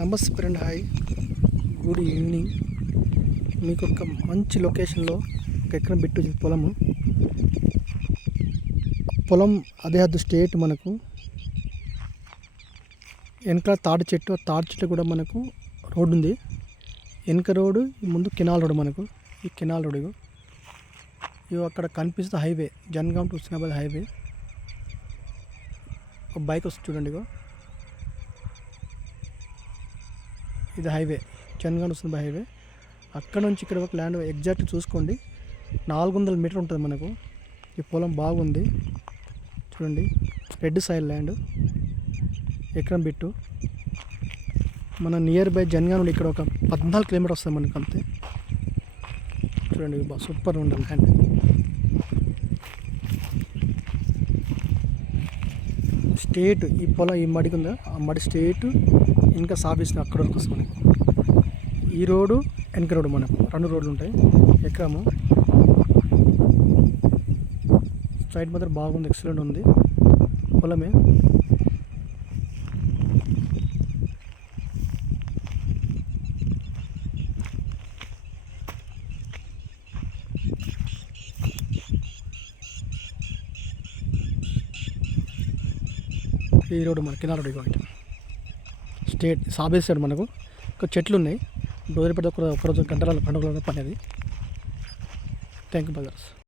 నమస్తే friend, hi, good evening. మీకు ఒక మంచి లొకేషన్లో ఒక ఎకరం బిట్టు పొలం అదే హద్దు స్టేట్. మనకు వెనక తాడి చెట్టు కూడా మనకు రోడ్డు ఉంది. వెనక రోడ్డు, ముందు కెనాల్ రోడ్డు. మనకు ఈ కెనాల్ రోడ్డు ఇవి అక్కడ కనిపిస్తుంది highway, Jangaon to Husnabad highway. ఒక బైక్ వస్తుంది చూడండి, ఇది హైవే, జనగాం హుస్నాబాద్ హైవే. అక్కడ నుంచి ఇక్కడ ఒక ల్యాండ్ ఎగ్జాక్ట్ చూసుకోండి, 400 మీటర్ ఉంటుంది మనకు. ఈ పొలం బాగుంది చూడండి, రెడ్ సాయిల్ ల్యాండ్, ఎకరం బిట్టు. మన నియర్ బై జనగాం నుండి ఇక్కడ ఒక 14 కిలోమీటర్ వస్తుంది మనకు, అంతే. చూడండి, సూపర్ ఉండాలి ల్యాండ్. స్టేట్ ఈ పొలం, ఈ మడికి ఉందా, ఆ మడి స్టేట్ ఇంకా సాపిస్తుంది అక్కడ వరకు వస్తుంది మనకు. ఈ రోడ్డు వెనక రోడ్డు, మనకు 2 రోడ్లు ఉంటాయి. ఎకరము సైడ్ మాత్రం బాగుంది, ఎక్సలెంట్ ఉంది పొలమే. ఈ రోడ్డు మన కినాల రోడ్డు స్టేట్ సాబేసాడు మనకు. ఇంకా చెట్లు ఉన్నాయి, డోర్ పెడితే ఒకరోజు గంటల పండుగ పని అది. Thank you brothers.